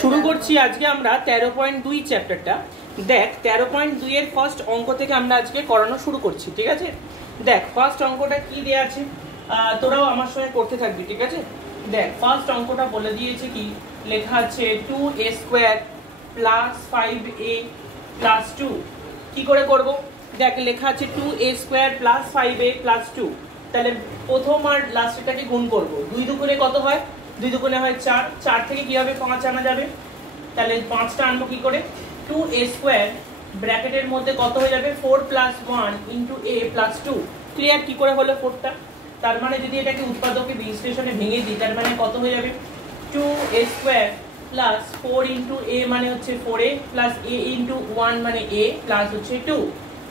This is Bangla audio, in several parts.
শুরু করছি আজকে আমরা 13.2 চ্যাপ্টারটা। দেখ 13.2 এর ফার্স্ট অঙ্ক থেকে আমরা আজকে করানো শুরু করছি, ঠিক আছে? দেখ ফার্স্ট অঙ্কটা কি দেয়া আছে, তোরাও আমার সঙ্গে করতে থাকবি, ঠিক আছে? দেখ ফার্স্ট অঙ্কটা বলে দিয়েছে কি, লেখা আছে 2a square plus 5a plus 2। কি করে করব? দেখ লেখা আছে 2a square plus 5a plus 2, তাহলে প্রথম আর লাস্টেরটাকে গুণ করব। 2 দুগুণে কত হয়? 2 দুগুণে হয় 4, 4 থেকে কি হবে 5 আনা যাবে, তাহলে 5টা আনবো কি করে? 2a স্কয়ার ব্র্যাকেটের মধ্যে কত হয়ে যাবে 4 plus 1 into a plus 2। Clear? কি করে হলো 4টা? তার মানে যদি এটাকে উৎপাদকে বিশ্লেষণে ভেঙে দিই, তার মানে কত হয়ে যাবে 2a square plus 4 into a মানে হচ্ছে 4a প্লাস a ইনটু 1 মানে a প্লাস হচ্ছে 2।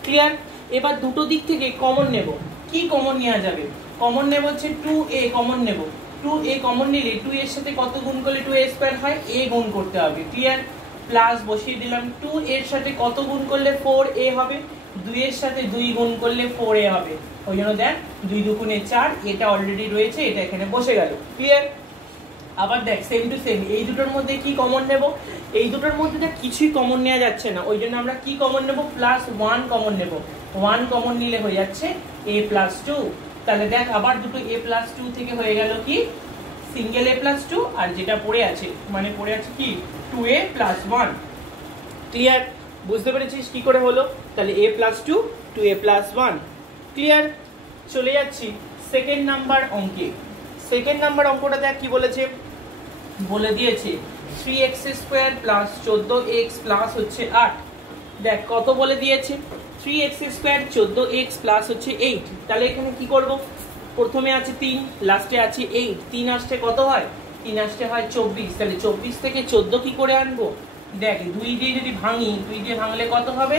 ক্লিয়ার? এবার দুটো দিক থেকে কমন নেব। কি কমন নেওয়া যাবে? কমন নেব হচ্ছে 2a কমন নেব। 2a কমন নিলে 2 এর সাথে কত গুণ করলে 2a স্কয়ার হয়? a গুণ করতে হবে। ক্লিয়ার? প্লাস বসিয়ে দিলাম 2 এর সাথে কত গুণ করলে 4a হবে? 2 এর সাথে 2 গুণ করলে 4a হবে। ওই জন্য দেখ 2 দুগুণে 4, এটা অলরেডি রয়েছে, এটা এখানে বসে গেল। ক্লিয়ার? আবার দেখ সেম টু সেম এই দুটোর মধ্যে কি কমন নেব? এই দুটোর মধ্যে দেখ কিছুই কমন নেওয়া যাচ্ছে না, ওই জন্য আমরা কি কমন নেব? প্লাস 1 কমন নেব। 1 কমন নিলে হয়ে যাচ্ছে a প্লাস 2। তাহলে দেখ আবার দুটো a প্লাস 2 থেকে হয়ে গেল কি সিঙ্গেল a প্লাস 2, আর যেটা পড়ে আছে মানে পড়ে আছে কি 2a প্লাস 1। ক্লিয়ার? বুঝতে পেরেছিস কি করে হলো? তাহলে a plus 2 2a plus 1। Clear? চলে যাচ্ছি সেকেন্ড নাম্বার অঙ্কে। সেকেন্ড নাম্বার অঙ্কটা দেখ কি বলেছে, বলে দিয়েছে 3x square plus 14x plus হচ্ছে 8। দেখ কত বলে দিয়েছে, 3x স্কয়ার 14x প্লাস হচ্ছে 8। তাহলে এখানে কি করব? প্রথমে আছে 3, লাস্টে আছে 8। 3 আসতে কত হয়? 3 আসতে হয় 24। তাহলে 24 থেকে 14 কি করে আনবো? দেখ 2 দিয়ে যদি ভাঙি, 2 দিয়ে ভাঙলে কত হবে?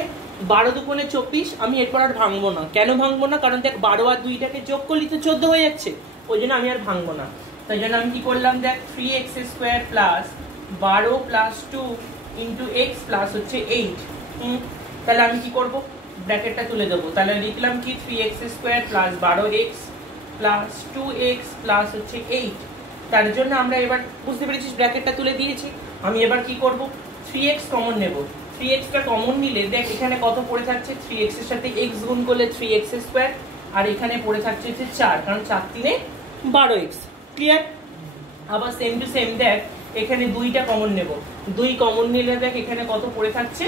12 দুগুণে 24। আমি এরপর আর ভাঙবো না। কেন ভাঙবো না? কারণ দেখ 12 আর 2টাকে যোগ করলে তো 14 হয়ে যাচ্ছে, ওই জন্য আমি আর ভাঙবো না। তাই জন্য আমি কি করলাম, দেখ 3x square plus 12 plus 2 into x plus হচ্ছে 8। তাহলে আমি কি করব? ব্র্যাকেটটা তুলে দেবো। তাহলে লিখলাম কি 3x square plus 12x plus 2x plus হচ্ছে 8। তার জন্য আমরা এবার বুঝতে পেরেছিস ব্র্যাকেটটা তুলে দিয়েছি। আমি এবার কি করব? 3x কমন নেব। 3x টা কমন নিলে দেখ এখানে কত পড়ে থাকছে, 3x এর সাথে x গুণ করলে 3x স্কয়ার, আর এখানে পড়ে থাকছে হচ্ছে 4, কারণ 4 3 12x। ক্লিয়ার? আবার সেম টু সেম দেখ এখানে 2টা কমন নেব। 2 কমন নিলে দেখ এখানে কত পড়ে থাকছে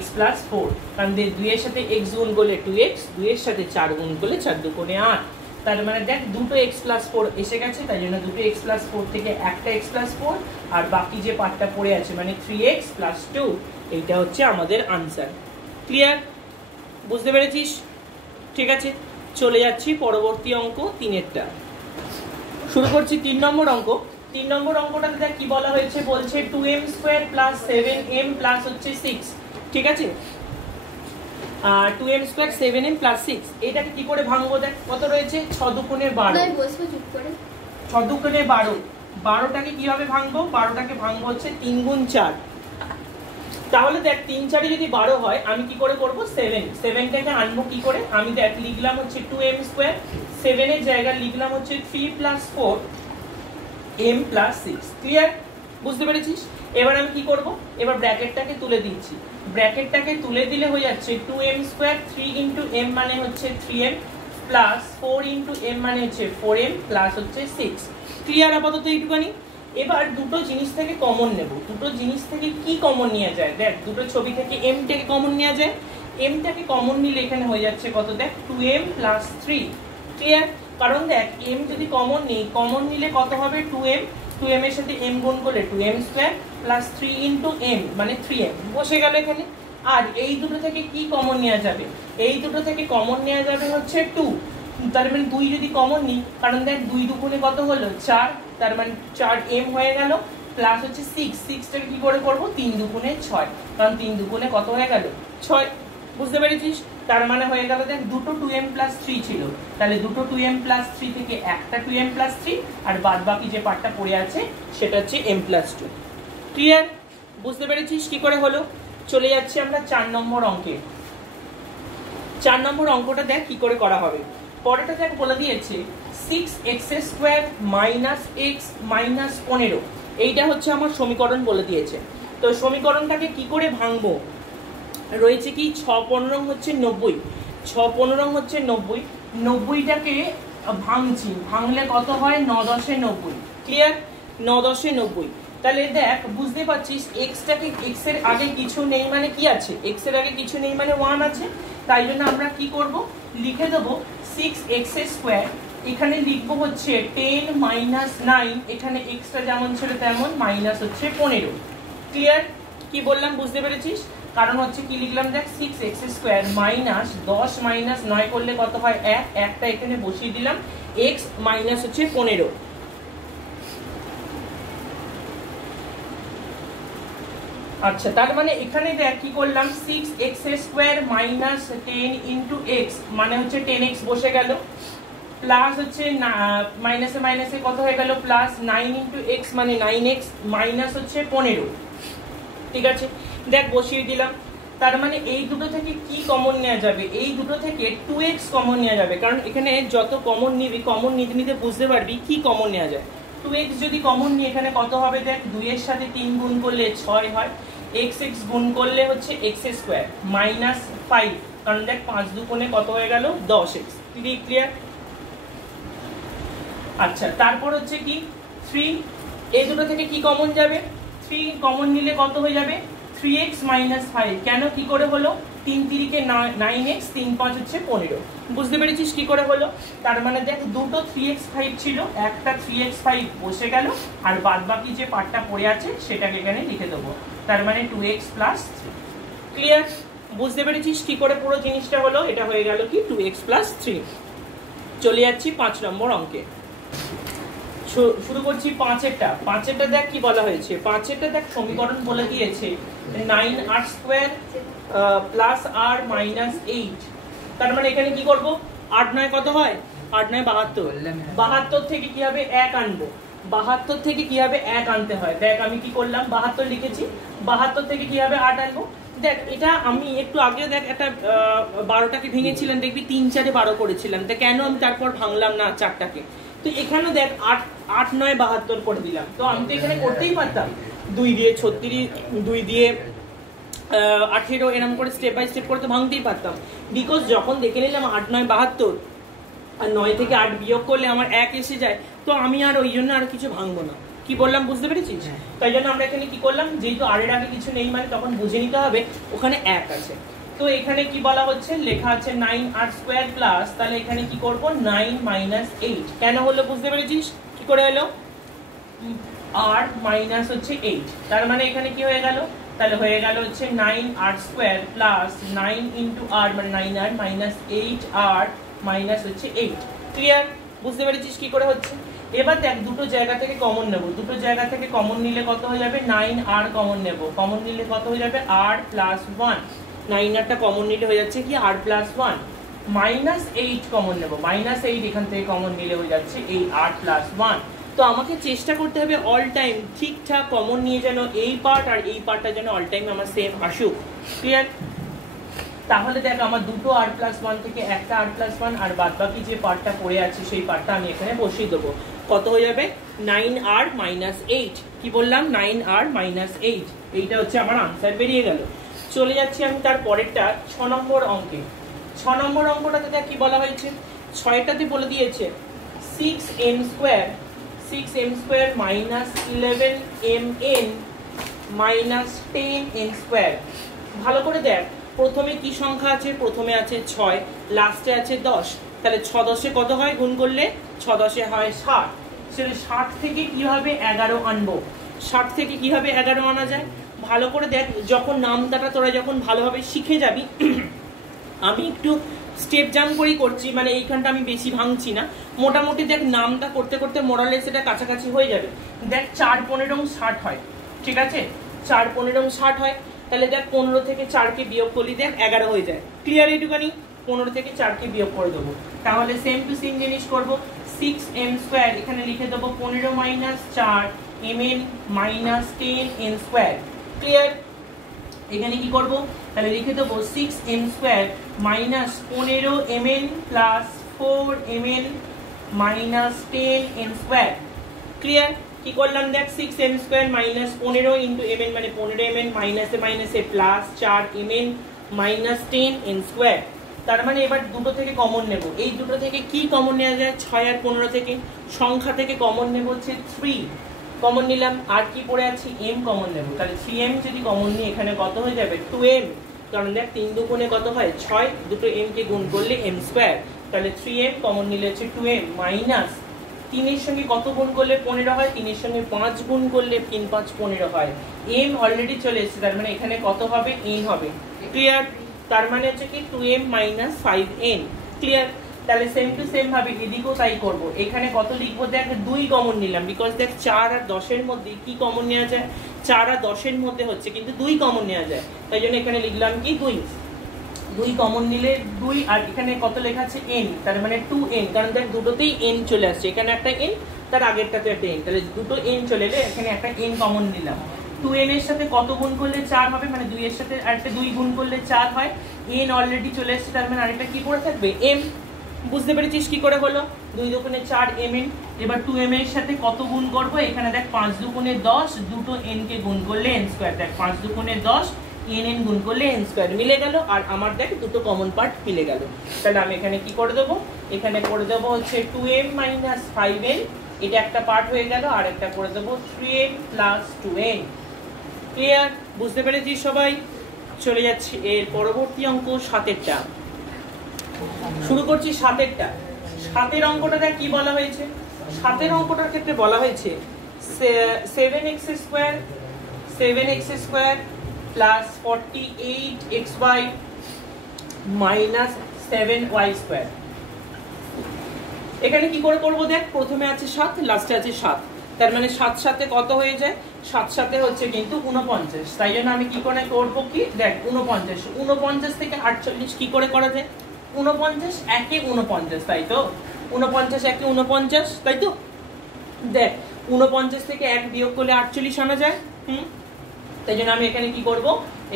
x প্লাস 4, কারণ 2 এর সাথে x গুণ করলে 2x, 2 এর সাথে 4 গুণ করলে 4 দুগুণে 8। তার মানে দেখ দুটো x প্লাস 4 এসে গেছে, তাই জন্য দুটো x প্লাস 4 থেকে একটা x প্লাস 4, আর বাকি যে পার্টটা পড়ে আছে মানে 3x প্লাস 2, এইটা হচ্ছে আমাদের আনসার। ক্লিয়ার? বুঝতে পেরেছিস? ঠিক আছে, চলে যাচ্ছি পরবর্তী অঙ্ক 3এরটা। শুরু করছি 3 নম্বর অঙ্ক। 3 নম্বর অঙ্কটাতে দেখ কি বলা হয়েছে, বলছে 2m square plus 7m plus হচ্ছে 6। ঠিক আছে, 2m স্কয়ার 7m প্লাস 6, এটাকে কি করে ভাঙবো? দেখ কত রয়েছে 6 দুগুণে 12। 6 দুগুণে 12, 12টাকে কিভাবে ভাঙবো? 12টাকে ভাঙবো হচ্ছে 3 গুণ 4। তাহলে দেখ 3 4 যদি 12 হয়, আমি কি করে করব? 7টাকে আনবো কি করে? আমি দেখ লিখলাম হচ্ছে 2m স্কয়ার, 7 এর জায়গায় লিখলাম হচ্ছে 3 প্লাস 4 m প্লাস 6। ক্লিয়ার? বুঝতে পেরেছিস? এবার আমি কি করব? এবার ব্র্যাকেটটাকে তুলে দিচ্ছি। ব্র্যাকেটটাকে তুলে দিলে হয়ে যাচ্ছে 2m স্কয়ার 3 ইনটু m মানে হচ্ছে 3m প্লাস 4 ইনটু m মানে হচ্ছে 4m প্লাস হচ্ছে 6। ক্লিয়ার? আপাতত এইটুখানি। এবার দুটো জিনিস থেকে কমন নেব। দুটো জিনিস থেকে কি কমন নেওয়া যায়? দেখ দুটো ছবি থেকে m টাকে কমন নেওয়া যায়। m টাকে কমন নিলে এখানে হয়ে যাচ্ছে কত? দেখ 2m প্লাস 3। ক্লিয়ার? কারণ দেখ m যদি কমন নিই, কমন নিলে কত হবে? 2m, 2m এর সাথে m গুণ করলে 2m square plus 3 into m মানে 3m বসে গেল এখানে। আর এই দুটো থেকে কি কমন নেওয়া যাবে? এই দুটো থেকে কমন নেওয়া যাবে হচ্ছে 2। তার মানে 2 যদি কমন নিই, কারণ দেখ 2 দুগুণে কত হলো 4, তার মানে 4m হয়ে গেল প্লাস হচ্ছে 6। 6টাকে কি করে করব? 3 দুগুণে 6, কারণ 3 দুগুণে কত হয়ে গেল 6। বুঝতে পেরেছিস? তার মানে হয়ে গেল দেখ দুটো 2m প্লাস 3 ছিল, তাহলে দুটো 2m প্লাস 3 থেকে একটা 2m প্লাস 3, আর বাদ বাকি যে পার্টটা পড়ে আছে সেটা হচ্ছে m প্লাস 2। ক্লিয়ার? বুঝতে পেরেছিস কি করে হলো? চলে যাচ্ছি আমরা 4 নম্বর অঙ্কে। 4 নম্বর অঙ্কটা দেখ কি করে করা হবে। পরেরটা দেখ বলে দিয়েছে 6x square minus x minus 15। এইটা হচ্ছে আমার সমীকরণ বলে দিয়েছে। তো সমীকরণটাকে কি করে ভাঙবো, রয়েছে কি 6×15 হচ্ছে 90, 6×15 হচ্ছে 90, 90টাকে ভাঙছি, ভাঙলে কত হয় 9×10 90। ক্লিয়ার? 9×10 90। তাহলে দেখ বুঝতে পারছিস এক্সটাকে, এক্স এর আগে কিছু নেই মানে কি আছে, এক্স এর আগে কিছু নেই মানে 1 আছে। তাই জন্য আমরা কি করব, লিখে দেবো 6x², এখানে লিখবো হচ্ছে 10 - 9, এখানে এক্সটা যেমন ছিল তেমন, মাইনাস হচ্ছে 15। ক্লিয়ার? কি বললাম বুঝতে পেরেছিস? কারণ হচ্ছে কি লিখলাম দেখ, 6x² মাইনাস 10 মাইনাস 9 করলে কত হয় 1, একটা এখানে বসিয়ে দিলাম, x মাইনাস হচ্ছে 15। আচ্ছা, তার মানে এখানে দেখ কি করলাম, 6x² মাইনাস 10 ইন্টু x মানে হচ্ছে 10x বসে গেল, প্লাস হচ্ছে মাইনাসে মাইনাসে কত হয়ে গেল, প্লাস 9 ইন্টু x মানে 9x মাইনাস হচ্ছে 15। ঠিক আছে, দেখ বসিয়ে দিলাম। তার মানে এই দুটো থেকে কি কমন নেওয়া যাবে, এই দুটো থেকে 2x কমন নেওয়া যাবে, কারণ এখানে যত কমন নিবি, কমন নিতে নিতে বুঝতে পারবি কি কমন নেওয়া যায়। 2x যদি কমন নিয়ে এখানে কত হবে দেখ, 2 এর সাথে 3 গুণ করলে 6 হয়, x গুণ করলে হচ্ছে x² মাইনাস 5, কারণ দেখ 5 দুগুণে কত হয়ে গেল 10x। ক্লিয়ার? আচ্ছা, তারপর হচ্ছে কি 3, এই দুটো থেকে কি কমন যাবে, 3 কমন নিলে কত হয়ে যাবে 3x মাইনাস 5। কেন, কি করে হলো, 3 3 9x, 3 5 হচ্ছে 15। বুঝতে পেরেছিস কি করে হলো? তার মানে দেখ দুটো 3x5 ছিল, একটা 3x5 বসে গেল, আর বাদ বাকি যে পার্টটা পড়ে আছে সেটাকে এখানে লিখে দেবো, তার মানে 2x + 3। ক্লিয়ার? বুঝতে পেরেছিস কি করে পুরো জিনিসটা হলো? এটা হয়ে গেল কি 2x + 3। চলে যাচ্ছি 5 নম্বর অঙ্কে, শুরু করছি 5এরটা। 5এরটা দেখ কি বলা হয়েছে, 5এরটা দেখ সমীকরণ বলে দিয়েছে 9r² প্লাস r মাইনাস 8। তার মানে এখানে কি করব, 8 9 কত হয়, 8 9 72, 72 থেকে কি হবে 1 আনবো, 72 থেকে কি হবে 1 আনতে হয়। দেখ আমি কি করলাম, 72 লিখেছি, 72 থেকে কি হবে 8 আনবো। দেখ এটা আমি একটু আগে দেখ একটা 12টাকে ভেঙেছিলাম, দেখবি 3 4 12 করেছিলাম, তা কেন আমি তারপর ভাঙলাম না 4টাকে। তো এখানে দেখ 8 8 9 72 করে দিলাম, তো আমি তো এখানে করতেই পারতাম 2 দিয়ে 36, 2 দিয়ে 18, এরকম করে স্টেপ বাই স্টেপ করে তো ভাঙতেই পারতাম। বিকজ যখন দেখে নিলাম 8 9 72 আর 9 থেকে 8 বিয়োগ করলে আমার 1 এসে যায়, তো আমি আর ওই জন্য আর কিছু ভাঙবো না। কি বললাম বুঝতে পেরেছিস? তাই জন্য আমরা এখানে কি করলাম, যেহেতু r এর আগে কিছু নেই মানে তখন বুঝে নিতে হবে ওখানে 1 আছে। তো এখানে কি বলা হচ্ছে, লেখা আছে 9r² প্লাস, তাহলে এখানে কি করব 9 - 8। কেন হলো বুঝতে পেরেছিস কি করে হলো, r মাইনাস হচ্ছে 8, তার মানে এখানে কি হয়ে গেল, তাহলে হয়ে গেল হচ্ছে 9r² প্লাস 9 ইন্টু r মানে 9r মাইনাস 8r মাইনাস হচ্ছে 8। ক্লিয়ার? বুঝতে পেরেছিস কি করে হচ্ছে? এবার দেখ দুটো জায়গা থেকে কমন নেব, দুটো জায়গা থেকে কমন নিলে কত হয়ে যাবে, 9r কমন নেব, কমন নিলে কত হয়ে যাবে r প্লাস 1, 9rটা কমন নিলে হয়ে যাচ্ছে কি r প্লাস 1, মাইনাস 8 কমন নেব, মাইনাস 8 এখান থেকে কমন নিলে হয়ে যাচ্ছে এই r প্লাস 1। তো আমাকে চেষ্টা করতে হবে অল টাইম ঠিকঠাক কমন নিয়ে যেন এই পার্ট আর এই পার্টটা যেন অল টাইম আমার সেম আসুক। ক্লিয়ার? তাহলে দেখ আমার দুটো r+1 থেকে একটা r+1 আর বাদ বাকি যে পার্টটা পড়ে আছে সেই পার্টটা আমি এখানে বসিয়ে দেবো। কত হয়ে যাবে 9r - 8। কি বললাম, 9r - 8। এইটা হচ্ছে আমার আনসার বেরিয়ে গেল। চলে যাচ্ছি আমি তার পরেরটা 6 নম্বর অঙ্কে। 6 নম্বর অঙ্কটাতে দেখ কি বলা হয়েছে, 6টাতে বলে দিয়েছে 6m² - 11mn - 10n²। ভালো করে দেখ, প্রথমে কি সংখ্যা আছে, প্রথমে আছে 6, লাস্টে আছে 10, তাহলে 6 10 কত হয় গুণ করলে, 6 10 হয় 60। সেটা 60 থেকে কিভাবে 11 আনবো, 60 থেকে কিভাবে 11 আনা যায় ভালো করে দেখ। যখন নামটা তোরা যখন ভালোভাবে শিখে যাবি, আমি একটু স্টেপ জাম্প করেই করছি, মানে এইখানটা আমি বেশি ভাঙছি না, মোটামুটি দেখ নামটা করতে করতে মোরালে সেটা কাছাকাছি হয়ে যাবে। দেখ 4 15 60 হয়, ঠিক আছে, 4 15 60 হয়, তাহলে দেখ 15 থেকে 4কে বিয়োগ করলে দেখ 11 হয়ে যায়। ক্লিয়ার? এইটুকানি 15 থেকে 4কে বিয়োগ করে দেবো, তাহলে সেম টু সেম জিনিস করবো, 6m² এখানে লিখে দেবো 15 - 4 mn - 10n²। ক্লিয়ার? এখানে কি করব, তাহলে লিখে দেবো 6m² - 15mn + 4mn - 10n²। Clear? কি করলাম দেখ 6m square minus 15 into mn মানে 15mn মাইনাসে মাইনাসে plus 4mn minus 10n square. তার মানে এবার দুটো থেকে কমন নেব, এই দুটো থেকে কি কমন নেওয়া যায় 6 আর 15 থেকে, সংখ্যা থেকে কমন নেব হচ্ছে 3 কমন নিলাম, আর কি পড়ে আছে m কমন নেব, তাহলে 3m যদি কমন নিই এখানে কত হয়ে যাবে 2m, কারণ দেখ 3 দুগুণে কত হয় 6, দুটো m কে গুণ করলে m স্কয়ার, তাহলে 3m কমন নিলে হচ্ছে 2m মাইনাস 3 এর সঙ্গে কত গুণ করলে 15 হয়, 3 এর সঙ্গে 5 গুণ করলে 3 5 15 হয়, m অলরেডি চলে এসেছে, তার মানে এখানে কত হবে n হবে। ক্লিয়ার? তার মানে হচ্ছে কি 2m মাইনাস 5n। ক্লিয়ার? তাহলে সেম টু সেম ভাবে এদিকেও তাই করব, এখানে কত লিখবো দেখ 2 কমন নিলাম, বিকজ দেখ 4 আর 10 এর মধ্যে কি কমন নেওয়া যায়, 4 আর 10 এর মধ্যে হচ্ছে কিন্তু 2 কমন নেওয়া যায়, তাই জন্য এখানে লিখলাম কি 2 কমন নিলে 2, আর এখানে কত লেখা আছে n, তার মানে 2n, কারণ দেখ দুটোতেই n চলে আসছে, এখানে একটা n তার আগেরটাতে একটা n, তাহলে দুটো n চলে এলে এখানে একটা n কমন নিলাম। 2n এর সাথে কত গুণ করলে 4 হবে, মানে 2 এর সাথে আরেকটা 2 গুণ করলে 4 হয়, n অলরেডি চলে আসছে, তার মানে আরেকটা কি পড়ে থাকবে m। বুঝতে পেরেছিস কি করে হলো? 2 দুগুণে 4 mn, এবার 2m এর সাথে কত গুণ করব, এখানে দেখ 5 দুগুণে 10, দুটো n কে গুণ করলে n স্কয়ার, দেখ 5 দুগুণে 10 n গুণ করলে n স্কয়ার মিলে গেল, আর আমার দেখ দুটো কমন পার্ট মিলে গেল। তাহলে আমি এখানে কি করে দেব, এখানে করে দেব হচ্ছে 2m মাইনাস 5n, এটা একটা পার্ট হয়ে গেল, আর একটা করে দেব 3m প্লাস 2n। ক্লিয়ার? বুঝতে পেরেছিস সবাই? চলে যাচ্ছি এর পরবর্তী অঙ্ক 7এরটা, শুরু করছি 7এরটা। 7এর অঙ্কটা দেখ কি বলা হয়েছে, 7এর অঙ্কটার ক্ষেত্রে বলা হয়েছে 7x square plus 48xy minus 7y square. এখানে কি করে করব দেখ, প্রথমে আছে 7, লাস্টে আছে 7, তার মানে 7 সাথে কত হয়ে যায়, 7 সাথে হচ্ছে কিন্তু 49, তাই জন্য আমি কি করে করব কি দেখ 49 থেকে 48 কি করে করা যায়, 49 একে 49, তাই তো 49 একে 49, তাই তো দেখ 49 থেকে 1 বিয়োগ করলে 48 আনা যায়, তাই জন্য আমি এখানে কি করব,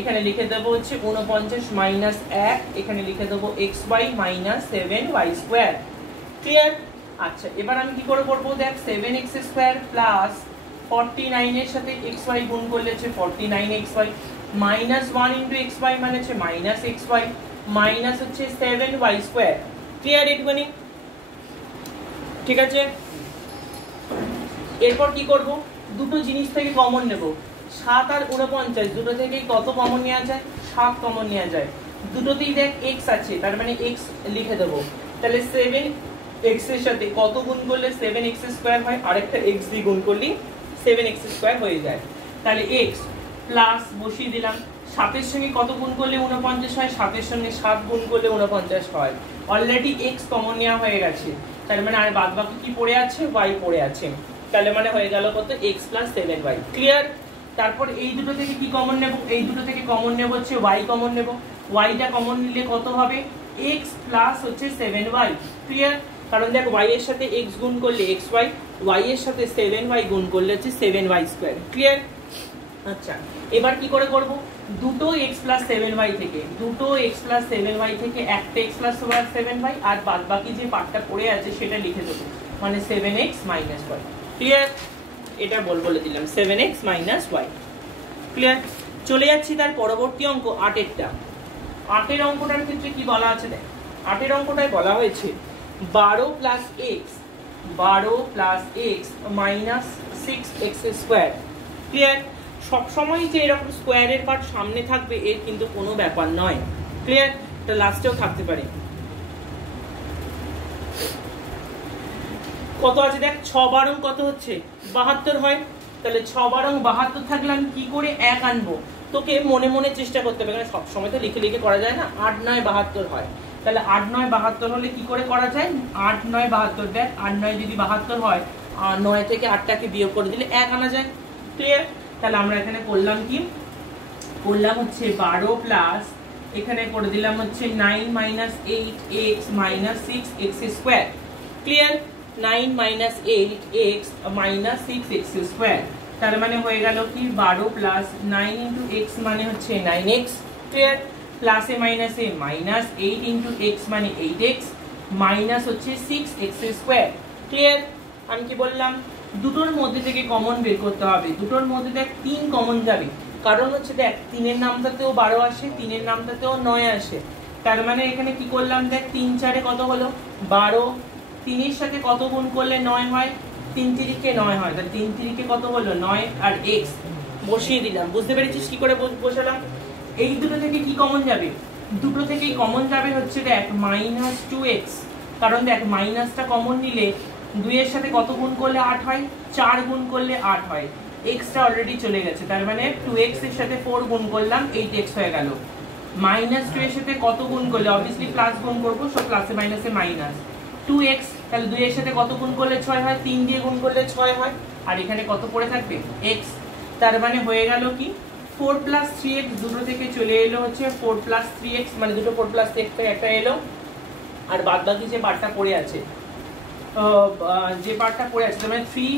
এখানে লিখে দেব হচ্ছে 49 মাইনাস 1, এখানে লিখে দেব xy minus 7y square. Clear? আচ্ছা এবার আমি কি করে করব দেখ 7x স্কয়ার প্লাস 49 এর সাথে xy গুণ করলে হচ্ছে 49xy মাইনাস 1 ইনটু xy মানে হচ্ছে মাইনাস xy মাইনাস হচ্ছে 7y স্কয়ার। ক্লিয়ার এটুকুনি? ঠিক আছে, এরপর কি করব, দুটো জিনিস থেকে কমন নেব, 7 আর 49 দুটো থেকেই কত কমন নেওয়া যায়, 7 কমন নেওয়া যায়, দুটোতেই দেখ x আছে, তার মানে x লিখে দেব, তাহলে 7x এর সাথে কত গুণ করলে 7x স্কয়ার হয়, আরেকটা x দিয়ে গুণ করলে 7x স্কয়ার হয়ে যায়, তাহলে x প্লাস বসিয়ে দিলাম, 7 এর সঙ্গে কত গুণ করলে 49 হয়, 7 এর সঙ্গে 7 গুণ করলে 49 হয়, অলরেডি x কমন নেওয়া হয়ে গেছে, তার মানে আর বাদ বাকি কি পড়ে আছে, y পড়ে আছে, তাহলে মানে হয়ে গেল কত x প্লাস 7y। ক্লিয়ার? তারপর এই দুটো থেকে কি কমন নেব, এই দুটো থেকে কমন নেব হচ্ছে y কমন নেব, y টা কমন নিলে কত হবে x প্লাস হচ্ছে 7y। ক্লিয়ার? কারণ দেখ y এর সাথে x গুণ করলে xy, y এর সাথে 7y গুণ করলে হচ্ছে 7y স্কয়ার। ক্লিয়ার? আচ্ছা এবার কি করে করব, দুটো x প্লাস 7y থেকে, দুটো x প্লাস 7y থেকে একটা x প্লাস 7y, আর বাদ বাকি যে পার্টটা পড়ে আছে সেটা লিখে দেবো, মানে 7x মাইনাস y। ক্লিয়ার? এটা বলে দিলাম 7x মাইনাস y। ক্লিয়ার? চলে যাচ্ছি তার পরবর্তী অঙ্ক 8এরটা। 8এর অঙ্কটার ক্ষেত্রে কি বলা আছে দেখ, 8এর অঙ্কটায় বলা হয়েছে 12 plus x minus 6x square. Clear? সবসময় যে এরকম স্কোয়ারের পার্ট সামনে থাকবে এর কিন্তু কোনো ব্যাপার নয়। ক্লিয়ার? এটা লাস্টেও থাকতে পারে। কত আছে দেখ, 6 বারং কত হচ্ছে 72 হয়, তাহলে 6 বারং 72 থাকলে আমি কি করে 1 আনবো, তোকে মনে মনে চেষ্টা করতে হবে, কারণ সবসময় তো লিখে লিখে করা যায় না। 8 9 72 হয়, তাহলে 8 9 72 হলে কি করে করা যায়, 8 9 72 দেখ 8 9 যদি 72 হয়, 9 থেকে 8টাকে বিয়োগ করে দিলে 1 আনা যায়। ক্লিয়ার? তাহলে আমরা এখানে করলাম কি, করলাম হচ্ছে 12 প্লাস এখানে করে দিলাম হচ্ছে 9 minus 8x minus 6x square. Clear? 9 minus 8x minus 6x square, তার মানে হয়ে গেল কি 12 প্লাস 9 ইন্টু x মানে হচ্ছে 9x। ক্লিয়ার? প্লাসে মাইনাসে মাইনাস 8 ইন্টু x মানে 8x মাইনাস হচ্ছে 6x স্কয়ার। ক্লিয়ার? আমি কি বললাম, দুটোর মধ্যে থেকে কমন বের করতে হবে। দুটোর মধ্যে দেখ 3 কমন যাবে, কারণ হচ্ছে দেখ 3-এর নামটাতেও 12 আসে, 3-এর নামটাতেও 9 আসে। তার মানে এখানে কি করলাম দেখ 3-4 কত হলো 12, 3-এর সাথে কত গুণ করলে 9 হয়, 3-3 9 হয়, তাহলে 3-3 কত হলো 9 আর x বসিয়ে দিলাম। বুঝতে পেরেছিস কি করে বসালাম? এই দুটো থেকে কি কমন যাবে? দুটো থেকেই কমন যাবে হচ্ছে দেখ -2x, কারণ দেখ মাইনাসটা কমন নিলে 2 এর সাথে কত গুণ করলে 8 হয়, 4 গুণ করলে 8 হয়, x টা অলরেডি চলে গেছে, তার মানে 2x এর সাথে 4 গুণ করলাম 8x হয়ে গেল। -2 এর সাথে কত গুণ করলে অবভিয়াসলি প্লাস গুণ করব, সব প্লাসে মাইনাসে মাইনাস 2x, তাহলে 2 এর সাথে কত গুণ করলে 6 হয়, 3 দিয়ে গুণ করলে 6 হয়, আর এখানে কত পড়ে থাকবে x। তার মানে হয়ে গেল কি 4 + 3x, দুটো থেকে চলে এলো হচ্ছে 4 + 3x, মানে দুটো 4 + 3x একটা এলো, আর বাদ বাকি যে পার্টটা পড়ে আছে মানে 3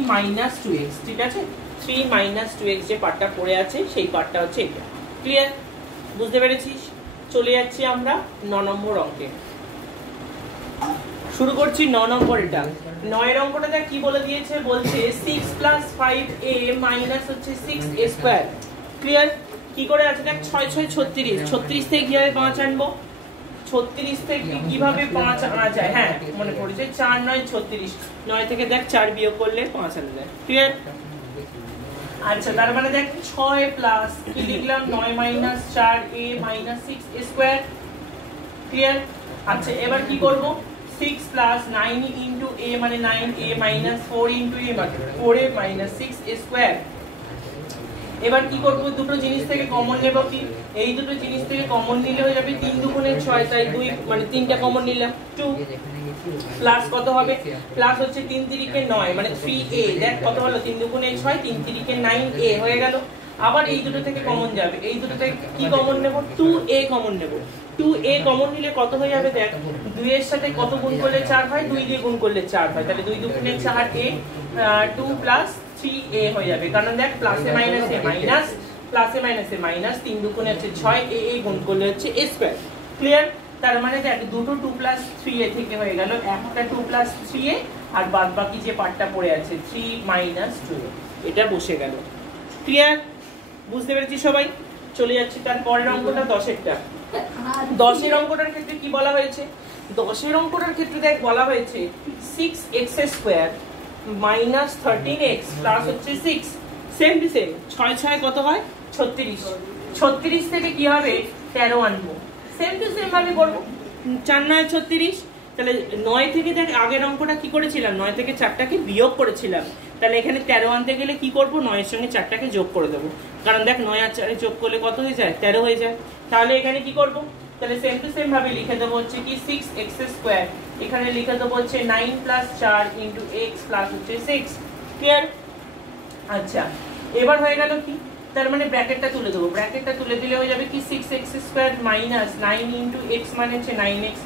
- 2x, ঠিক আছে? 3 - 2x যে পার্টটা পড়ে আছে সেই পার্টটা হচ্ছে এটা। ক্লিয়ার? বুঝতে পেরেছিস? চলে যাচ্ছি আমরা 9 নম্বর অঙ্কে। শুরু করছি 9 নম্বর। এটা 9 এর অঙ্কটা কি বলে দিয়েছে, বলছে 6 + 5a - হচ্ছে 6a²। ক্লিয়ার? কি করে আছে দেখ, 6 6 36, 36 থেকে কিভাবে 5 আনবো, 36 থেকে কিভাবে 5 আনা যায়, হ্যাঁ মনে পড়েছে, 4 9 36, 9 থেকে দেখ 4 বিয়োগ করলে 5 আনা যায়। ক্লিয়ার? আচ্ছা, তার মানে দেখ 6 প্লাস কি লিখলাম 9 - 4a - 6a²। ক্লিয়ার? আচ্ছা, এবার কি করব, 6 + 9 * a মানে 9a - 4 * a মানে 4a - 6a²। এবার কি করব, দুটো জিনিস থেকে কমন নেব, কি এই দুটো জিনিস থেকে কমন নিলে হয়ে যাবে 3 × 2 = 6, তাই 2 মানে 3টা কমন নিলাম 2 প্লাস কত হবে, প্লাস হচ্ছে 3 × 3 = 9 মানে 3a, দেখ কত হলো 3 × 2 = 6, 3 × 3 = 9a হয়ে গেল। আবার এই দুটো থেকে কমন যাবে, এই দুটো থেকে কি কমন নেব, 2a কমন নেব। 2a কমন নিলে কত হয়ে যাবে দেখ, 2 এর সাথে কত গুণ করলে 4 হয়, 2 দিয়ে গুণ করলে 4 হয়, তাহলে 2 × 2 = 4a, 2 + 3a হয়ে যাবে, কারণ দেখ প্লাসে মাইনাসে মাইনাস, প্লাসে মাইনাসে মাইনাস, 3 × 2 = হচ্ছে 6a, a গুণ করলে হচ্ছে a²। ক্লিয়ার? তার মানে দেখ দুটো 2 + 3a থেকে হয়ে গেল একটা 2 + 3a, আর বাদ বাকি যে পার্টটা পড়ে আছে 3 - 2a, এটা বসে গেল। ক্লিয়ার? বুঝতে পেরেছি সবাই? চলে যাচ্ছি তার পরের অঙ্কটা 10 এরটা। 10 এর অঙ্কটার ক্ষেত্রে কি বলা হয়েছে, 10 এর অঙ্কটার ক্ষেত্রে দেখ বলা হয়েছে 6x² - 13x প্লাস হচ্ছে 6, সেম টু সেম 6 6 কত হয় 36, 36 থেকে কি হবে 13 আনবো, সেম টু সেম ভাবে করব, 4 9 36। তাহলে 9 থেকে দেখ আগের অঙ্কটা কি করেছিলাম, 9 থেকে 4টাকে বিয়োগ করেছিলাম, তাহলে এখানে 13 আনতে গেলে কি করব, 9 এর সঙ্গে 4টাকে যোগ করে দেবো, কারণ দেখ 9 আর 4 যোগ করলে কত হয়ে যায় 13 হয়ে যায়। তাহলে এখানে কি করব, তাহলে সেম টু সেম ভাবে লিখে দেবো হচ্ছে কি 6x², এখানে লিখে দেবো হচ্ছে 9 + 4 * x প্লাস হচ্ছে 6। ক্লিয়ার? আচ্ছা, এবার হয়ে গেল কি, তার মানে ব্র্যাকেটটা তুলে দেবো, ব্র্যাকেটটা তুলে দিলে হয়ে যাবে কি 6x² - 9 * x মানে হচ্ছে 9x,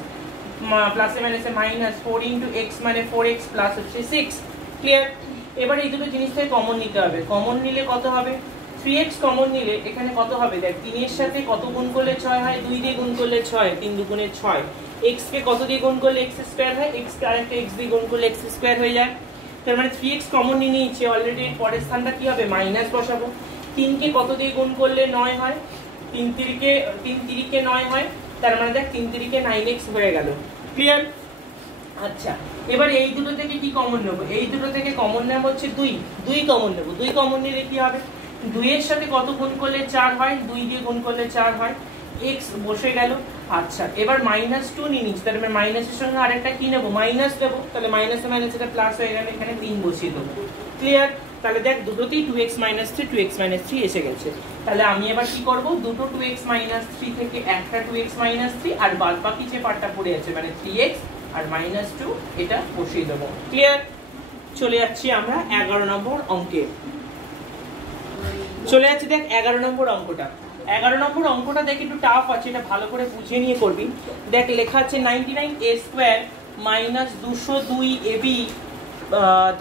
প্লাসে মাইনাসে মাইনাস 4 * x মানে 4x প্লাস হচ্ছে 6। ক্লিয়ার? এবার এই দুটো জিনিস থেকে কমন নিতে হবে, কমন নিলে কত হবে, 3x কমন নিলে এখানে কত হবে দেখ, 3 এর সাথে কত গুণ করলে 6 হয়, 2 দিয়ে গুণ করলে 6, 3 × 2 = 6, x কে কত দিয়ে গুণ করলে x² হয়, x কে আরেকটা x দিয়ে গুণ করলে x² হয়ে যায়। তার মানে 3x কমন নিয়ে নিয়েছি অলরেডি, পরের স্থানটা কি হবে মাইনাস বসাবো, 3 কে কত দিয়ে গুণ করলে 9 হয়, 3 3 কে 9 হয়, তার মানে দেখ 3 3 কে 9x হয়ে গেল। ক্লিয়ার? আচ্ছা, এবার এই দুটো থেকে কি কমন নেব, এই দুটো থেকে কমন নেব হচ্ছে 2 কমন নেব, 2 কমন নিলে কি হবে, 2 এর সাথে কত গুণ করলে 4 হয়, 2 দিয়ে গুণ করলে 4 হয়, x বসে গেল। আচ্ছা, এবার -2 নিয়ে নিচ্ছি, তার মানে মাইনাসের সঙ্গে আরেকটা কি নেব, মাইনাস নেব, তাহলে মাইনাসে মাইনাস এটা প্লাস হয়ে গেল, এখানে 3 বসিয়ে দেবো। ক্লিয়ার? তাহলে দেখ দুটোতেই 2x - 3 2x - 3 এসে গেছে। তাহলে আমি এবার কি করব, দুটো 2x - 3 থেকে একটা 2x - 3 আর বাদ বাকি যে পার্টটা পড়ে আছে মানে 3x আর -2 এটা বসিয়ে দেবো। ক্লিয়ার? চলে যাচ্ছি আমরা 11 নম্বর অঙ্কে। চলে যাচ্ছি দেখ 11 নম্বর অঙ্কটা। 11 নম্বর অঙ্কটা দেখ একটু টাফ আছে, এটা ভালো করে বুঝে নিয়ে করবি। দেখ লেখা আছে 99a² - 202ab,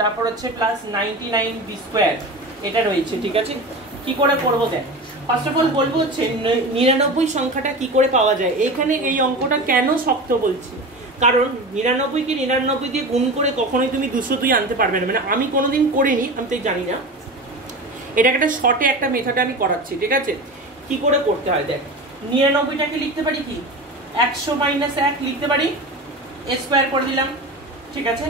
তারপর হচ্ছে প্লাস 99b², এটা রয়েছে। ঠিক আছে, কি করে করব দেখ, ফার্স্ট অফ অল বলবো হচ্ছে 99 সংখ্যাটা কি করে পাওয়া যায়। এখানে এই অঙ্কটা কেন শক্ত বলছি, কারণ 99 কে 99 দিয়ে গুণ করে কখনোই তুমি 202 আনতে পারবে না, মানে আমি কোনোদিন করিনি, আমি তাই জানি না। এটা একটা শর্টে একটা মেথডে আমি করাচ্ছি, ঠিক আছে? কি করে করতে হয় দেখ, 99টাকে লিখতে পারি কি 100 মাইনাস 1 লিখতে পারি, এ স্কোয়ার করে দিলাম, ঠিক আছে?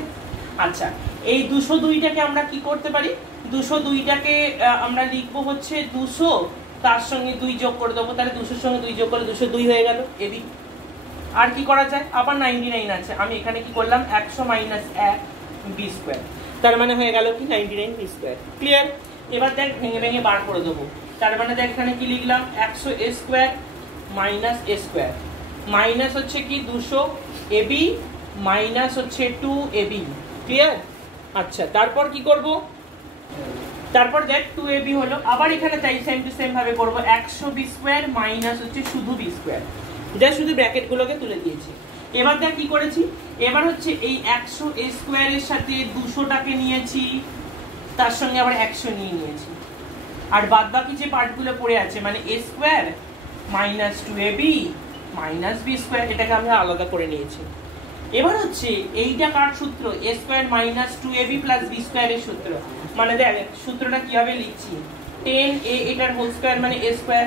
আচ্ছা, এই 202টাকে আমরা কি করতে পারি, 202টাকে আমরা লিখবো হচ্ছে 200, তার সঙ্গে 2 যোগ করে দেবো, তাহলে 200 সঙ্গে 2 যোগ করলে 202 হয়ে গেল এবি। আর কি করা যায়, আবার 99 আছে, আমি এখানে কি করলাম 100 মাইনাস 1 বি স্কোয়ার, তার মানে হয়ে গেল কি 99 বি স্কোয়ার। ক্লিয়ার? এবার দেখ ভেঙে ভেঙে বার করে দেবো, তার মানে দেখ এখানে কি লিখলাম 100 এ স্কোয়ার মাইনাস এ স্কোয়ার, মাইনাস হচ্ছে কি 200 এবি মাইনাস হচ্ছে 2 এবি। ক্লিয়ার? আচ্ছা, তারপর কি করব, তারপর দেখ 2 এবি হলো, আবার এখানে তাই সেম টু সেম ভাবে করব 100 বি স্কোয়ার মাইনাস হচ্ছে শুধু বি স্কোয়ার, যা শুধু ব্র্যাকেট গুলোকে তুলে দিয়েছি। এবার দেখ কি করেছি, এবার হচ্ছে এই 100 এ স্কোয়ারের সাথে 200টাকে নিয়েছি, তার সঙ্গে আবার 100 নিয়েছি, আর বাদ বাকি যে পার্টগুলো পড়ে আছে মানে A square minus 2ab minus B square, এটাকে আমরা আলাদা করে নিয়েছি। এবার হচ্ছে এইটা কার সূত্র, A square minus 2ab plus B স্কোয়ারের সূত্র, মানে দেখ সূত্রটা কিভাবে লিখছি, 10a এটার হোল স্কোয়ার মানে এ স্কোয়ার,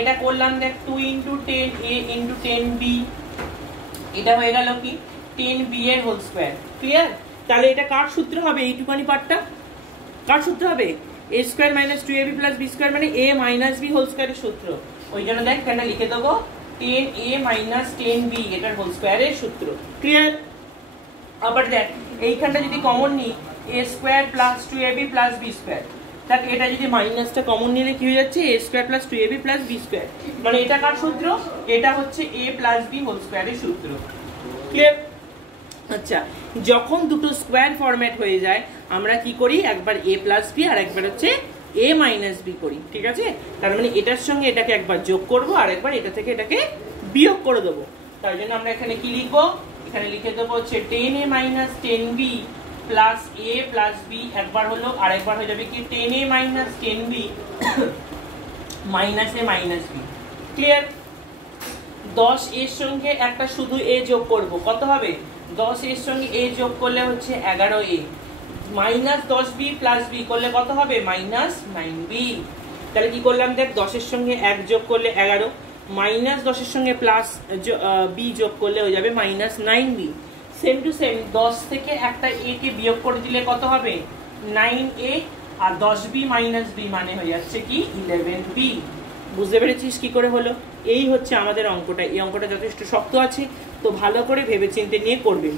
এটা করলাম দেখ 2 ইন্টু 10a ইন্টু 10b, এটা হয়ে গেল কি 10b এর হোল স্কোয়ার। ক্লিয়ার? তাহলে এটা কার সূত্র হবে, এইটুকানি পার্টটা কার সূত্র হবে, A square minus 2ab plus B square মানে a মাইনাস বি হোল স্কোয়ারের সূত্র। ওই জন্য দেখ কেন লিখে দেবো 10a মাইনাস 10b এটার হোল স্কোয়ারের সূত্র। ক্লিয়ার? আবার দেখ এইখানটা যদি কমন নিই a square plus 2ab plus B square, দেখ এটা যদি মাইনাসটা কমন নিলে কি হয়ে যাচ্ছে, a square plus 2ab plus B square, মানে এটা কার সূত্র, এটা হচ্ছে a প্লাস বি হোল স্কোয়ারের সূত্র। ক্লিয়ার? আচ্ছা, যখন দুটো স্কোয়ার ফরম্যাট হয়ে যায় আমরা কি করি, একবার a প্লাস বি আর একবার হচ্ছে a মাইনাস বি করি, ঠিক আছে? তার মানে এটার সঙ্গে এটাকে একবার যোগ করব আর একবার এটা থেকে এটাকে বিয়োগ করে দেবো। তার জন্য আমরা এখানে কি লিখবো, এখানে লিখে দেবো হচ্ছে 10a minus 10b plus a plus B, একবার হলো, আর একবার হয়ে যাবে কি 10a minus 10b minus a minus B. Clear? 10 এর সঙ্গে একটা শুধু a যোগ করব, কত হবে, 10 এর সঙ্গে a যোগ করলে হচ্ছে 11a, minus 10b plus b করলে কত হবে, মাইনাস 9b। তাহলে কি করলাম দেখ 10 এর সঙ্গে 1 যোগ করলে 11, মাইনাস 10 এর সঙ্গে প্লাস b যোগ করলে হয়ে যাবে minus 9b। Same to same 10 থেকে একটা a কে বিয়োগ করে দিলে কত হবে, 9a, আর 10b মাইনাস b মানে হয়ে যাচ্ছে কি 11b। বুঝতে পেরেছিস কি করে হলো? এই হচ্ছে আমাদের অঙ্কটা। এই অঙ্কটা যথেষ্ট শক্ত আছে, তো ভালো করে ভেবেচিন্তে নিয়ে করবে।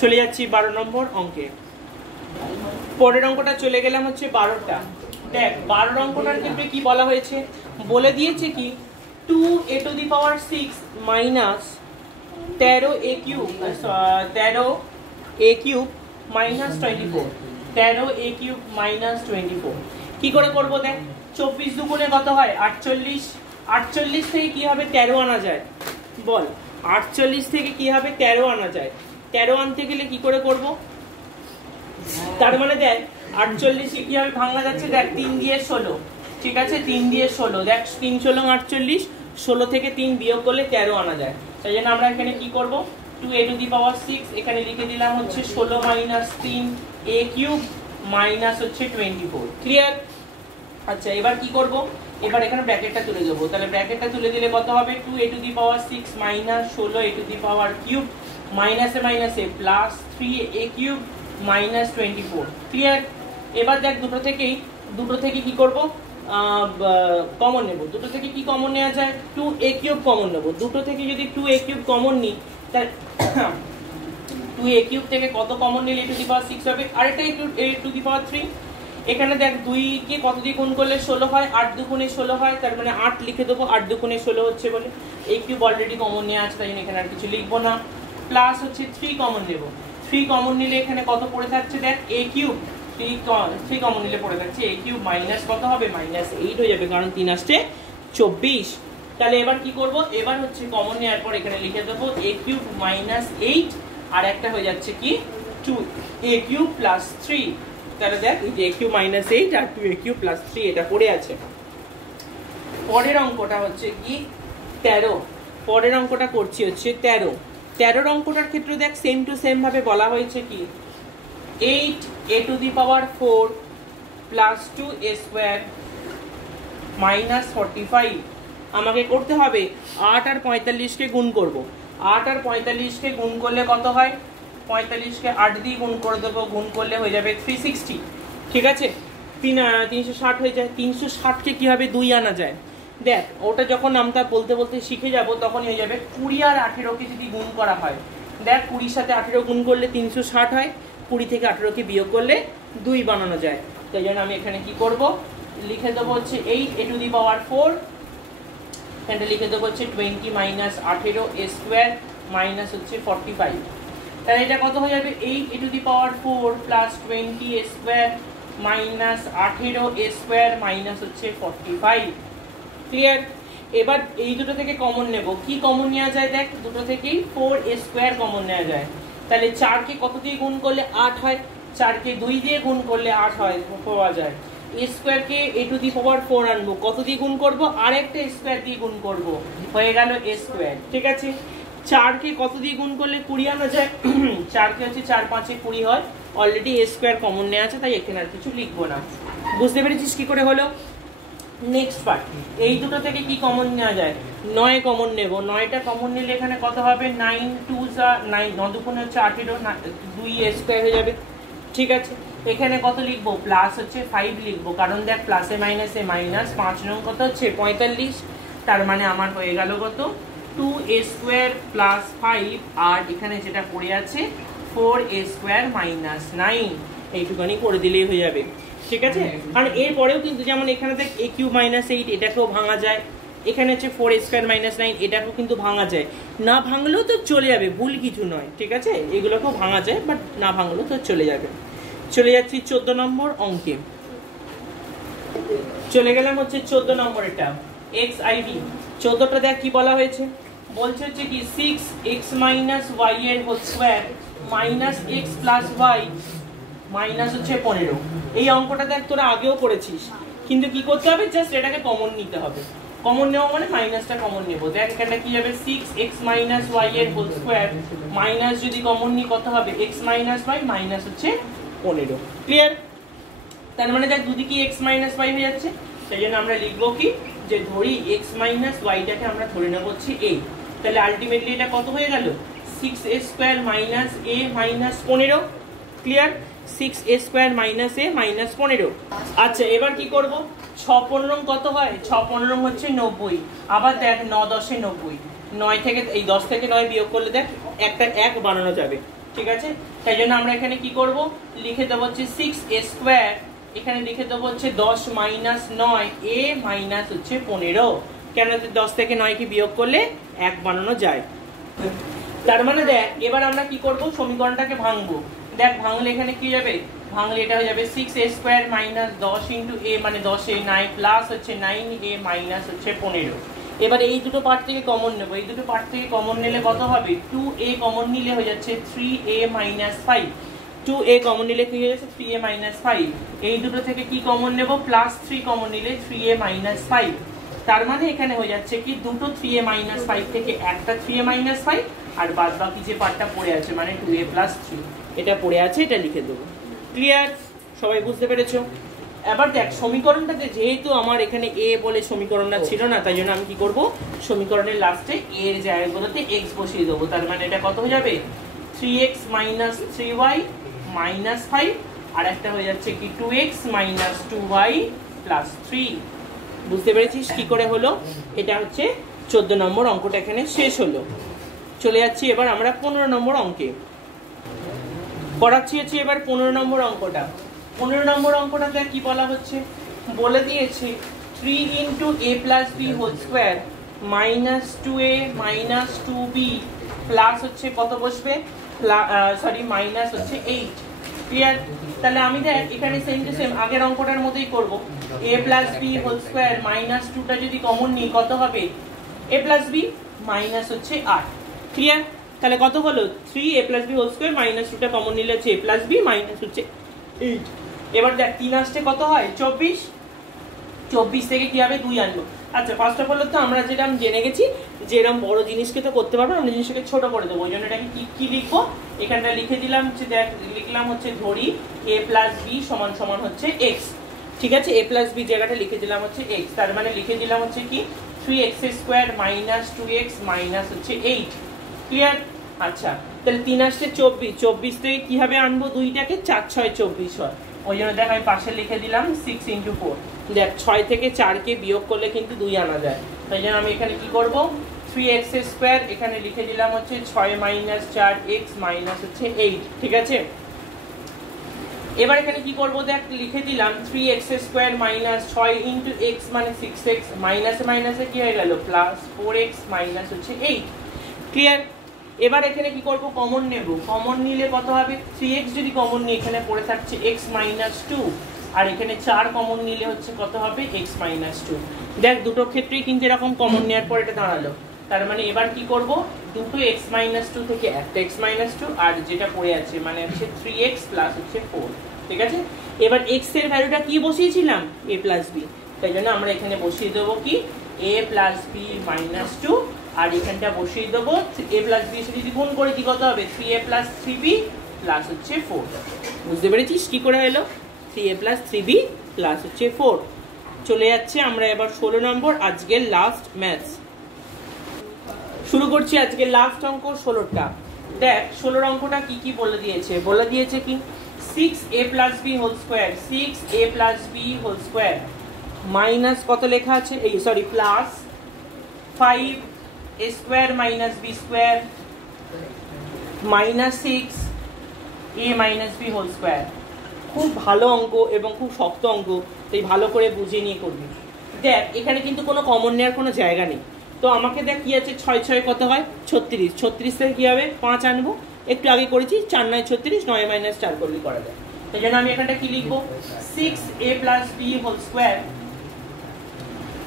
চলে যাচ্ছি 12 নম্বর অঙ্কে। পরের অঙ্কটা চলে গেলাম হচ্ছে 12টা। দেখ 12 অঙ্কটার ক্ষেত্রে কি বলা হয়েছে, বলে দিয়েছে কি 2a to the power 6 minus 13a cube, 13a cube minus 24, 13a cube minus 24। কি করে করবো দেখ, 24 দুগুণে কত হয় 48, 48 থেকে কি হবে 13 আনা যায়, বল 48 থেকে কি হবে 13 আনা যায়, 13 আনতে গেলে কি করে করব, তার মানে দেখ 48 কে কি হবে ভাঙা যাচ্ছে, দেখ 3 দিয়ে 16, ঠিক আছে 3 দিয়ে 16, দেখ 3 16 48, 16 থেকে 3 বিয়োগ করলে 13 আনা যায়। তাই জন্য আমরা এখানে কি করব, 2a টু দি পাওয়ার 6 এখানে লিখে দিলাম হচ্ছে 16 মাইনাস 3a কিউব মাইনাস হচ্ছে 24। ক্লিয়ার? আচ্ছা, এবার কি করব, এবার এখানে ব্র্যাকেটটা তুলে দেবো, তাহলে ব্র্যাকেটটা তুলে দিলে কত হবে, 2a to the power 6 minus 16a to the power cube মাইনাসে মাইনাসে plus 3a cube minus 24। Clear? এবার দেখ দুটো থেকে কি করব, কমন নেব, দুটো থেকে কি কমন নেওয়া যায়, 2a কিউব কমন নেব, দুটো থেকে যদি 2a কিউব কমন নিই তাহলে 2a কিউব থেকে কত কমন নিলে a টু দি পাওয়ার 6 হবে, আরেকটা a টু দি পাওয়ার 3। এখানে দেখ 2 কে কত দিয়ে গুণ করলে 16 হয়, 8 দুগুণে 16 হয়, তার মানে 8 লিখে দেবো, 8 দুগুণে 16 হচ্ছে বলে, a কিউব অলরেডি কমন নেওয়া আছে তাই জন্য এখানে আর কিছু লিখবো না, প্লাস হচ্ছে 3 কমন নেব, 3 কমন নিলে এখানে কত পড়ে থাকছে দেখ a কিউব, 3 কমন নিলে পড়ে থাকছে a কিউব মাইনাস কত হবে, মাইনাস 8 হয়ে যাবে, কারণ 3 আসছে 24। তাহলে এবার কি করব, এবার হচ্ছে কমন নেওয়ার পর এখানে লিখে দেবো a কিউব মাইনাস 8, আর একটা হয়ে যাচ্ছে কি 2a কিউব প্লাস 3। তাহলে দেখ এই যে a কিউব মাইনাস 8 আর 2a কিউব প্লাস 3 এটা পড়ে আছে। পরের অঙ্কটা হচ্ছে কি 13, পরের অঙ্কটা করছি হচ্ছে 13। 13 অঙ্কটার ক্ষেত্রে দেখ সেম টু সেম ভাবে বলা হয়েছে কি 8a to the power 4 plus 2a square minus 45 আমাকে করতে হবে 8 আর 45 কে গুণ করব। 8 আর 45 কে গুণ করলে কত হয়? 45 কে 8 দিয়ে গুণ করে দেবো, গুণ করলে হয়ে যাবে 360। ঠিক আছে, 360 হয়ে যায়। 360 কে কিভাবে 2 আনা যায় দেখ, ওটা যখন আমরা বলতে বলতে শিখে যাব তখন হয়ে যাবে 20 আর 18 কে যদি গুণ করা হয়, দেখ 20 সাথে 18 গুণ করলে 360 হয়, 20 থেকে 18 কে বিয়োগ করলে 2 বানানো যায়। তাই জন্য আমি এখানে কি করব, লিখে দেবো হচ্ছে 8a to the power 4, এখানে লিখে দেবো হচ্ছে 20 মাইনাস 18 a স্কোয়ার মাইনাস হচ্ছে 45। তাহলে এটা কত হয়ে যাবে 8a to the power 4 plus 20 a square minus 18 a square minus হচ্ছে 45। ক্লিয়ার? এবার এই দুটো থেকে কমন নেব। কি কমন নেওয়া যায় দেখ, দুটো থেকেই 4a স্কোয়ার কমন নেওয়া যায়। তাহলে 4 কে কত দিয়ে গুণ করলে 8 হয়, 4 কে 2 দিয়ে গুণ করলে 8 হয়, পাওয়া যায়। a square K a to the power 4 আনবো, কত দিয়ে গুণ করব? আরেকটা স্কোয়ার দিয়ে গুণ করব, হয়ে গেল a স্কোয়ার। ঠিক আছে, 4 কে কত দিয়ে গুণ করলে 20 আনা যায়? 4 কে হচ্ছে 4 5 এ 20 হয়, অলরেডি a স্কোয়ার কমন নেওয়া আছে, তাই এখানে আর কিছু লিখবো না। বুঝতে পেরেছিস কি করে হলো? নেক্সট পার্ট, এই দুটো থেকে কি কমন নেওয়া যায়? 9 কমন নেব। 9টা কমন নিলে এখানে কত হবে? 9 2 9, 9 দুগুণে হচ্ছে 18, 2 a স্কোয়ার হয়ে যাবে। ঠিক আছে, এখানে কত লিখবো? প্লাস হচ্ছে 5 লিখবো, কারণ দেখ প্লাসে মাইনাসে মাইনাস, 5 নং কত হচ্ছে 45, তার মানে আমার হয়ে গেল কত 2a স্কোয়ার প্লাস 5, আর এখানে যেটা পড়ে আছে 4a স্কোয়ার মাইনাস 9, এইটুখানি করে দিলেই হয়ে যাবে। ঠিক আছে, কারণ এরপরেও কিন্তু যেমন এখানে দেখ a কিউব মাইনাস 8, এটাকেও ভাঙা যায়। এখানে হচ্ছে 4a স্কোয়ার মাইনাস 9, এটাকেও কিন্তু ভাঙা যায়। না ভাঙলেও তো চলে যাবে, ভুল কিছু নয়। ঠিক আছে, এগুলোকেও ভাঙা যায়, বাট না ভাঙলেও তো চলে যাবে। চলে যাচ্ছি 14 নম্বর অঙ্কে। চলে গেলাম হচ্ছে 14 নম্বর, এটা xiv। 14টা দেখ কি বলা হয়েছে, বলছে হচ্ছে কি 6x মাইনাস y এর whole square minus x plus y minus হচ্ছে 15। এই অঙ্কটা দেখ তোরা আগেও করেছিস, কিন্তু কি করতে হবে, জাস্ট এটাকে কমন নিতে হবে। কমন নেওয়া মানে মাইনাসটা কমন নেব। দেখ এখানে কি হবে 6x মাইনাস y এর হোল স্কয়ার মাইনাস যদি কমন নিই কত হবে x মাইনাস y মাইনাস হচ্ছে 15। ক্লিয়ার? তার মানে দেখ দুদিকে x মাইনাস y হয়ে যাচ্ছে, সেই জন্য আমরা লিখবো কি যে ধরি x মাইনাস yটাকে আমরা ধরে নেব হচ্ছে a। তাহলে আলটিমেটলি এটা কত হয়ে গেল 6a square minus a minus 15। Clear? 6a square minus a minus 15। আচ্ছা, এবার কি করব, 6 15 কত হয়? 6 15 হচ্ছে 90। আবার দেখ 9 10 এ 90, 9 থেকে এই 10 থেকে 9 বিয়োগ করলে দেখ একটা 1 বানানো যাবে। ঠিক আছে, তাই জন্য আমরা এখানে কি করব, লিখে দেবো হচ্ছে 6a স্কয়ার, এখানে লিখে দেবো হচ্ছে 10 মাইনাস 9 a মাইনাস হচ্ছে 15। কেন? 10 থেকে 9 কি বিয়োগ করলে 1 বানানো যায়। তার মানে দেখ এবার আমরা কি করব, সমীকরণটাকে ভাঙবো। দেখ ভাঙলে এখানে কি যাবে, ভাঙলে এটা হয়ে যাবে 6a square minus 10 into a মানে 10a 9 প্লাস হচ্ছে 9a মাইনাস হচ্ছে 15। এবার এই দুটো পার্ট থেকে কমন নেব। এই দুটো পার্ট থেকে কমন নিলে কত হবে, 2a কমন নিলে হয়ে যাচ্ছে 3a মাইনাস 5। 2a কমন নিলে কি হয়ে যাচ্ছে 3a মাইনাস 5। এই দুটো থেকে কি কমন নেব, প্লাস 3 কমন নিলে 3a মাইনাস 5। তার মানে এখানে হয়ে যাচ্ছে কি দুটো 3a মাইনাস 5 থেকে একটা 3a মাইনাস 5, আর বাদ বাকি যে পার্টটা পড়ে আছে মানে 2a প্লাস 3 এটা পড়ে আছে, এটা লিখে দেবো। ক্লিয়ার? সবাই বুঝতে পেরেছো? এবার দেখ সমীকরণটাতে যেহেতু আমার এখানে a বলে সমীকরণটা ছিল না, তাই জন্য আমি কি করব, সমীকরণের লাস্টে a এর জায়গাগুলোতে x বসিয়ে দেবো। তার মানে এটা কত হয়ে যাবে 3x মাইনাস 3y মাইনাস 5, আর একটা হয়ে যাচ্ছে কি 2x মাইনাস 2y প্লাস 3। বুঝতে পেরেছিস কি করে হলো? এটা হচ্ছে 14 নম্বর অঙ্কটা এখানে শেষ হলো। চলে যাচ্ছি এবার আমরা 15 নম্বর অঙ্কে। করাচ্ছি হচ্ছে এবার 15 নম্বর অঙ্কটা। 15 নম্বর অঙ্কটাতে কি বলা হচ্ছে, বলে দিয়েছে 3 into a plus b whole square minus 2a minus 2b plus হচ্ছে কত বসবে, সরি মাইনাস হচ্ছে 8। ক্লিয়ার? তাহলে আমি দেখ এখানে সেম টু সেম আগের অঙ্কটার মতোই করব। a plus b whole square minus 2টা যদি কমন নিই কত হবে, a প্লাস b মাইনাস হচ্ছে 8। ক্লিয়ার? তাহলে কত হলো 3a plus b whole square minus 2টা কমন নিলে হচ্ছে a প্লাস b মাইনাস হচ্ছে 8। এবার দেখ 3 আসতে কত হয় 24, 24 থেকে কি হবে 2 আনবো। আচ্ছা ফার্স্ট অফ অল তো আমরা যেটা জেনে গেছি যে এরকম বড় জিনিসকে তো করতে পারবো, আমরা জিনিসটাকে ছোট করে দেবো। ওই জন্য এটাকে কি লিখবো, এখানটা লিখে দিলাম হচ্ছে দেখ লিখলাম হচ্ছে ধরি a প্লাস বি সমান সমান হচ্ছে x। ঠিক আছে, a প্লাস বি জায়গাটা লিখে দিলাম হচ্ছে x, তার মানে লিখে দিলাম হচ্ছে কি 3x square minus 2x minus হচ্ছে 8। ক্লিয়ার? আচ্ছা তাহলে 3 আসছে 24, 24 থেকে কিভাবে আনবো দুইটাকে, 4 6 24 হয়। ওই জন্য দেখ আমি পাশে লিখে দিলাম 6 × 4। দেখ 6 থেকে 4 কে বিয়োগ করলে কিন্তু 2 আনা যায়, তাই জন্য আমি এখানে কি করব 3x স্কোয়ার এখানে লিখে দিলাম হচ্ছে 6 মাইনাস 4x মাইনাস হচ্ছে 8। ঠিক আছে, এবার এখানে কি করব দেখ লিখে দিলাম 3x স্কোয়ার মাইনাস 6 × x মানে 6x মাইনাসে মাইনাসে কি হয়ে গেল প্লাস 4x মাইনাস হচ্ছে 8। ক্লিয়ার? এবার এখানে কি করব কমন নেব, কমন নিলে কত হবে 3x যদি কমন নিই এখানে পড়ে থাকছে x মাইনাস 2, আর এখানে 4 কমন নিলে হচ্ছে কত হবে x মাইনাস 2। দেখ দুটো ক্ষেত্রেই কিন্তু এরকম কমন নেওয়ার পর এটা দাঁড়ালো, তার মানে এবার কি করব দুটো x মাইনাস 2 থেকে একটা x মাইনাস 2 আর যেটা পড়ে আছে মানে হচ্ছে 3x প্লাস হচ্ছে 4। ঠিক আছে, এবার x এর ভ্যালুটা কি বসিয়েছিলাম a প্লাস b, তাই জন্য আমরা এখানে বসিয়ে দেবো কি a প্লাস b মাইনাস 2, আর এখানটা বসিয়ে দেবো a প্লাস b এর সাথে যদি গুণ করে দিই কত হবে 3a প্লাস 3b প্লাস হচ্ছে 4। বুঝতে পেরেছিস কি করে হলো 3a প্লাস 3b প্লাস হচ্ছে 4। চলে যাচ্ছে আমরা এবার 16 নম্বর আজকের লাস্ট ম্যাথস শুরু করছি। আজকে লাস্ট অঙ্ক 16টা। দেখ 16 অঙ্কটা কি বলে দিয়েছে কি 6a plus b whole square, 6a plus b whole square minus কত লেখা আছে এই sorry plus 5a square minus b square minus 6a minus b whole square. খুব ভালো অঙ্ক এবং খুব শক্ত অঙ্ক, তাই ভালো করে বুঝে নিয়ে করবি। দেখ এখানে কিন্তু কোনো কমন নেওয়ার কোনো জায়গা নেই, তো আমাকে দেখ কি আছে 6 6 কত হয় 36, 36 থেকে কি হবে 5 আনবো, একটু আগে করেছি 4 9 36, 9 মাইনাস 4 করলে করা যায়। তাই জন্য আমি এখানটা কি লিখবো 6a plus b whole square,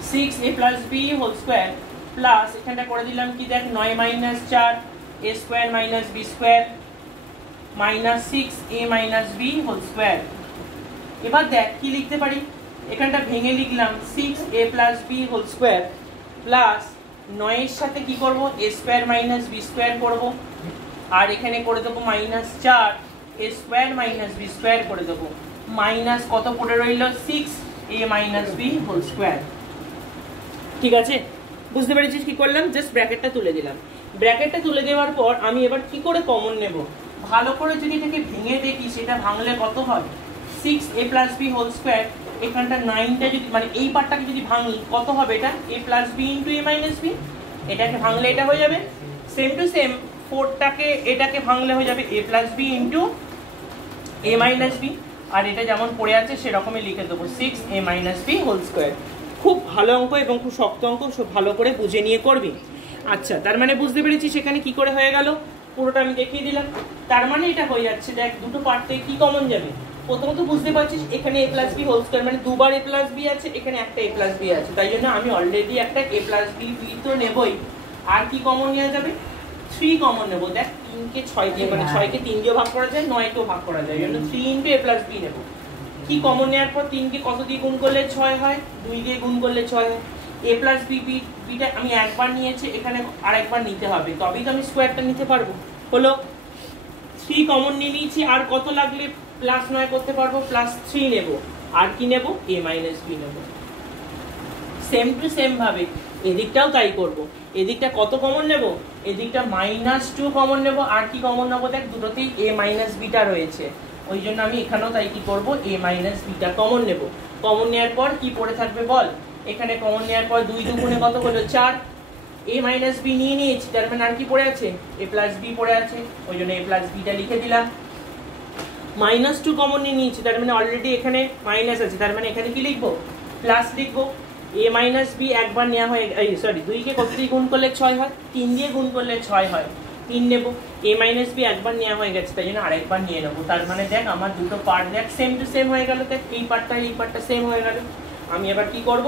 6a plus b whole square plus এখানটা করে দিলাম কি দেখ 9 minus 4 a square minus b square minus 6a minus b whole square. এবার দেখ কি লিখতে পারি, এখানটা ভেঙে লিখলাম 6a plus b whole square plus 9 এর সাথে কি করব a square minus b square করব, আর এখানে করে দেবো minus 4 a square minus b square করে দেবো, মাইনাস কত পড়ে রইল 6a minus b whole square. ঠিক আছে, বুঝতে পেরেছিস কি করলাম, জাস্ট ব্র্যাকেটটা তুলে দিলাম। ব্র্যাকেটটা তুলে দেওয়ার পর আমি এবার কি করে কমন নেব, ভালো করে যদি এটাকে ভেঙে দেখি সেটা ভাঙলে কত হয় 6a plus b whole square, এখানটা 9টা যদি মানে এই পার্টটাকে যদি ভাঙি কত হবে এটা a plus b into a minus b, এটাকে ভাঙলে এটা হয়ে যাবে সেম টু সেম 4টাকে এটাকে ভাঙলে হয়ে যাবে a plus b into a minus b, আর এটা যেমন পড়ে আছে সেরকমই লিখে দেবো 6a minus b whole square. খুব ভালো অঙ্ক এবং খুব শক্ত অঙ্ক, সব ভালো করে বুঝে নিয়ে করবি। আচ্ছা তার মানে বুঝতে পেরেছি সেখানে কি করে হয়ে গেল, পুরোটা আমি দেখিয়ে দিলাম। তার মানে এটা হয়ে যাচ্ছে দেখ দুটো পার্ট থেকে কি কমন যাবে, প্রথমত বুঝতে পারছিস এখানে a plus b whole square মানে দুবার a প্লাস b আছে, এখানে একটা a প্লাস b আছে, তাই জন্য আমি অলরেডি একটা a প্লাস b তো নেবই। আর কি কমন নেওয়া যাবে 3 কমন নেবো। দেখ 3 কে 6 দিয়ে মানে 6 কে 3 দিয়ে ভাগ করা যায়, 9 কেও ভাগ করা যায়, এই জন্য 3 ইন্টু a প্লাস b নেবো। কি কমন নেওয়ার পর 3 কে কত দিয়ে গুণ করলে 6 হয়, 2 দিয়ে গুণ করলে 6 হয়। a প্লাস b বিটা আমি একবার নিয়েছি, এখানে আরেকবার নিতে হবে, তবেই তো আমি স্কোয়ারটা নিতে পারবো। হলো 3 কমন নিয়ে নিয়েছি, আর কত লাগলে প্লাস 9 করতে পারবো, প্লাস 3 নেব, আর কি নেব a মাইনাস b নেব। সেম টু সেম ভাবে এদিকটাও তাই করব, এদিকটা কত কমন নেব, এদিকটা -2 কমন নেব, আর কি কমন নেব দেখ দুটোতেই a মাইনাস বিটা রয়েছে, ওই জন্য আমি এখানেও তাই কি করব a মাইনাস বিটা কমন নেব। কমন নেওয়ার পর কি পড়ে থাকবে বল, এখানে কমন নেওয়ার পর 2 দুগুণে কত হলো 4, a মাইনাস বি নিয়ে নিয়েছি, তার মানে আর কি পড়ে আছে a প্লাস বি পড়ে আছে, ওই জন্য a প্লাস বিটা লিখে দিলাম। -2 কমন নিয়ে নিয়েছি, তার মানে অলরেডি এখানে মাইনাস আছে, তার মানে এখানে কি লিখবো প্লাস লিখবো। a মাইনাস বি একবার নেওয়া হয়, সরি 2 কে কত দিয়ে গুণ করলে 6 হয়, 3 দিয়ে গুণ করলে 6 হয়, 3 নেব। a মাইনাস বি একবার নেওয়া হয়ে গেছে, তাই জন্য আরেকবার নিয়ে নেবো। তার মানে দেখ আমার দুটো পার্ট দেখ সেম টু সেম হয়ে গেল, দেখ এই পার্টটা সেম হয়ে গেল। আমি এবার কি করব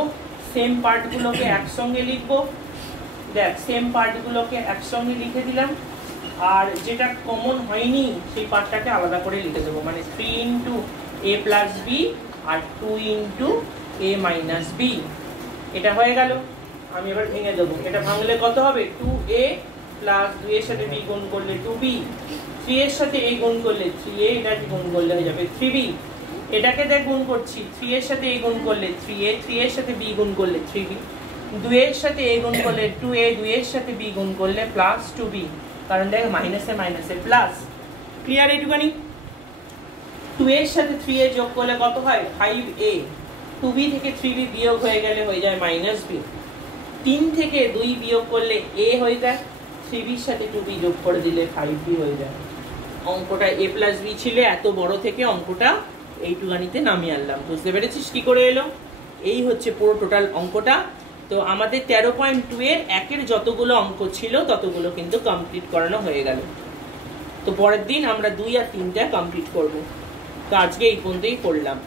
সেম পার্টগুলোকে একসঙ্গে লিখবো। দেখ সেম পার্টগুলোকে একসঙ্গে লিখে দিলাম, আর যেটা কমন হয়নি সেই পার্টটাকে আলাদা করে লিখে দেবো, মানে 3 ইন্টু a প্লাস বি আর 2 ইন্টু এ মাইনাস বি। এটা হয়ে গেল। আমি এবার ভেঙে দেবো। এটা ভাঙলে কত হবে? 2a প্লাস 2 এর সাথে b গুণ করলে 2b, 3 এর সাথে a গুণ করলে 3a, এটাকে গুণ করলে হয়ে যাবে 3b। এটাকে দেখ গুণ করছি, 3 এর সাথে a গুণ করলে 3a, 3 এর সাথে b গুণ করলে 3b, 2 এর সাথে a গুণ করলে 2a, 2 এর সাথে b গুণ করলে প্লাস 2b, কারণ দেখ মাইনাসে মাইনাসে প্লাস। ক্লিয়ার এইটুখানি? 2 এর সাথে 3a যোগ করলে কত হয়? 5a, 2b থেকে 3b বিয়োগ হয়ে গেলে হয়ে যায় মাইনাস b, 3 থেকে 2 বিয়োগ করলে a হয়ে যায়, 3b এর সাথে 2b যোগ করে দিলে 5b হয়ে যায়। অঙ্কটা a প্লাস b ছিল, এত বড় থেকে অঙ্কটা এইটুখানিতে নামিয়ে আনলাম। বুঝতে পেরেছিস কি করে এলো? এই হচ্ছে পুরো টোটাল অঙ্কটা। তো আমাদের 13.2 এর একের যতগুলো অঙ্ক ছিল ততগুলো কিন্তু কমপ্লিট করানো হয়ে গেল। তো পরের দিন আমরা 2 আর 3টা কমপ্লিট করব। তো আজকে এই পর্যন্তই করলাম।